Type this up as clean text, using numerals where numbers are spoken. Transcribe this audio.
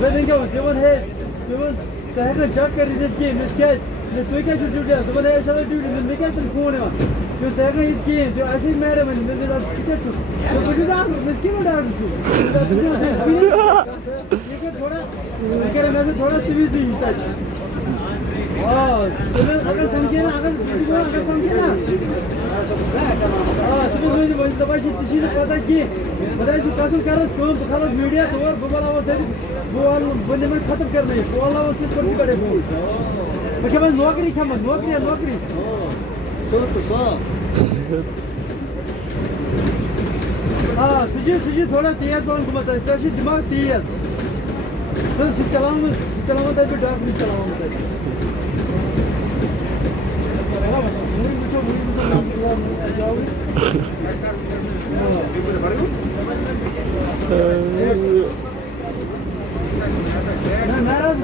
मैं नहीं कहूँ तेवन है तेवन चाहे ना जग कर रही थी मैं क्या मैं तो क्या चुट चुट तो मैंने ऐसा ड्यूटी मैं क्या तेरे फोन है जो चाहे ना इसकी जो ऐसे ही मैडम है मैं तो ठीक है तो मुझे ना मैं इसकी में डाल दूँ ये थोड़ा मैं कह रहा मैं थोड़ा टीवी से इंस्टा तुम्हें अगर समझे ना अगर समझे ना तुम्हें मुझे वही सबाशी चीज़ पता कि बताइए जो कसम कर रहा है कौन तो खाला मीडिया तो और बोला वो तेरी वो बंदे में खत्म कर नहीं बोला वो सिर्फ कुछ करे बोल मैं क्या बस नौकरी क्या मत नौकरी सो तो सो सुजी थोड़ा तेज कौन को बताइए स्पेशली दिमाग तेज सर सिकलाम तो डॉक्टर नहीं चलाऊँ नाराज